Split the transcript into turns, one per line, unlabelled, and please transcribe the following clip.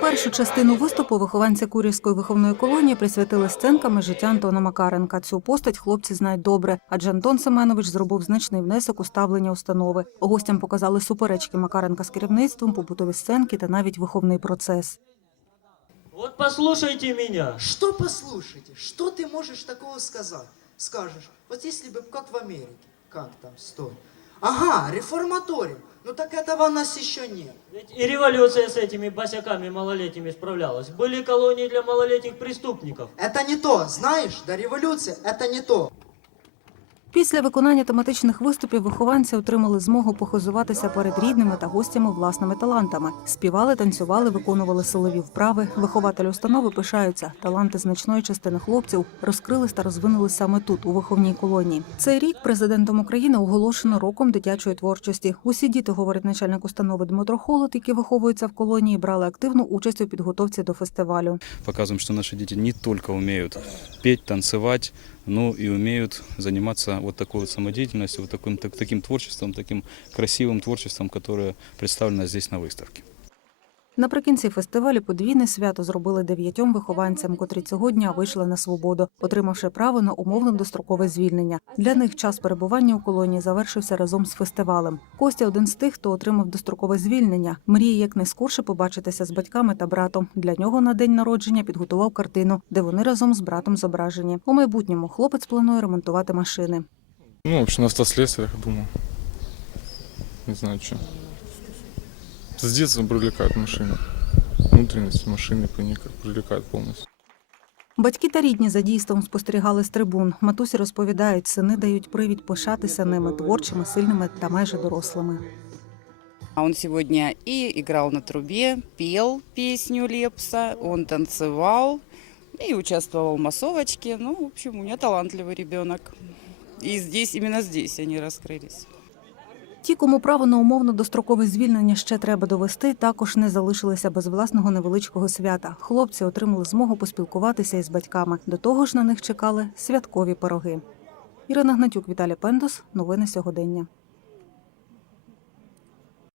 Першу частину виступу вихованці Курівської виховної колонії присвятили сценками життя Антона Макаренка. Цю постать хлопці знають добре, адже Антон Семенович зробив значний внесок у ставлення установи. Гостям показали суперечки Макаренка з керівництвом, побутові сценки та навіть виховний процес.
Вот послушайте меня.
Что послушайте? Что ты можешь такого сказать? Скажешь, вот если бы как в Америке. Как там, стой. Ага, реформаториум. Ну так этого у нас еще нет.
Ведь и революция с этими босяками малолетними справлялась. Были колонии для малолетних преступников.
Это не то, знаешь, до революции это не то.
Після виконання тематичних виступів вихованці отримали змогу похизуватися перед рідними та гостями власними талантами. Співали, танцювали, виконували силові вправи. Вихователі установи пишаються. Таланти значної частини хлопців розкрились та розвинулись саме тут, у виховній колонії. Цей рік президентом України оголошено роком дитячої творчості. Усі діти, говорить начальник установи Дмитро Холод, які виховуються в колонії, брали активну участь у підготовці до фестивалю.
показываем, что наши дети не только умеют петь, танцевать, но и умеют заниматься вот такой вот самодеятельностью, вот таким, так- таким творчеством, таким красивым творчеством, которое представлено здесь на выставке.
Наприкінці фестивалю подвійне свято зробили дев'ятьом вихованцям, котрі цього дня вийшли на свободу, отримавши право на умовно дострокове звільнення. Для них час перебування у колонії завершився разом з фестивалем. Костя один з тих, хто отримав дострокове звільнення. Мріє якнайскорше побачитися з батьками та братом. Для нього на день народження підготував картину, де вони разом з братом зображені. У майбутньому хлопець планує ремонтувати машини.
Ну, в общем, на автослесарях, думаю. Не знаю, что. С детства привлекают машины. Внутренности машины проникают, привлекают полностью.
Батьки та рідні за дійством спостерігали з трибун. Матусі розповідають, сини дають привід пишатися ними творчими, сильними та майже дорослими.
А Он сегодня и играл на трубе, пел песню Лепса, он танцевал и участвовал в массовочке. Ну, в общем, у меня талантливый ребенок. И здесь, именно здесь они раскрылись.
Ті, кому право на умовно дострокове звільнення ще треба довести, також не залишилися без власного невеличкого свята. Хлопці отримали змогу поспілкуватися із батьками. До того ж на них чекали святкові пироги. Ірина Гнатюк, Віталій Пендос. Новини сьогодення.